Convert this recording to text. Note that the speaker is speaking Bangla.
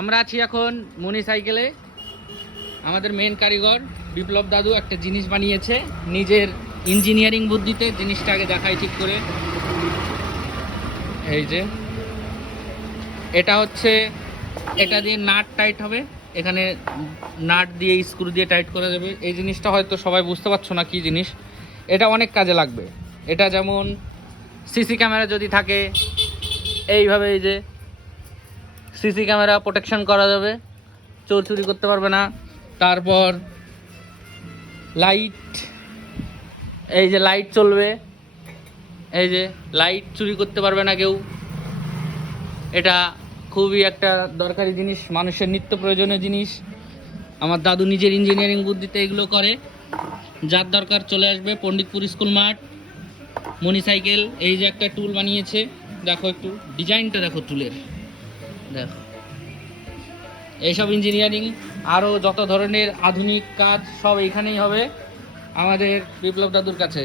আমরা আছি এখন মনি সাইকেলে। আমাদের মেন কারিগর বিপ্লব দাদু একটা জিনিস বানিয়েছে নিজের ইঞ্জিনিয়ারিং বুদ্ধিতে। জিনিসটা আগে দেখাই ঠিক করে। এই যে এটা হচ্ছে, এটা দিয়ে নাট টাইট হবে, এখানে নাট দিয়ে স্ক্রু দিয়ে টাইট করা যাবে। এই জিনিসটা হয়তো সবাই বুঝতে পারছো না কি জিনিস। এটা অনেক কাজে লাগবে। এটা যেমন সিসি ক্যামেরা যদি থাকে এইভাবে, এই যে সিসি ক্যামেরা প্রোটেকশন করা যাবে, চোর চুরি করতে পারবে না। তারপর লাইট, এই যে লাইট চলবে, এই যে লাইট চুরি করতে পারবে না কেউ। এটা খুবই একটা দরকারি জিনিস, মানুষের নিত্য প্রয়োজনীয় জিনিস। আমার দাদু নিজের ইঞ্জিনিয়ারিং বুদ্ধিতে এগুলো করে। যার দরকার চলে আসবে পণ্ডিতপুর স্কুল মাঠ, মনি সাইকেল। এই যে একটা টুল বানিয়েছে, দেখো একটু ডিজাইনটা দেখো টুলের, দেখো। এইসব ইঞ্জিনিয়ারিং আরও যত ধরনের আধুনিক কাজ সব এইখানেই হবে আমাদের বিপ্লব দাদুর কাছে।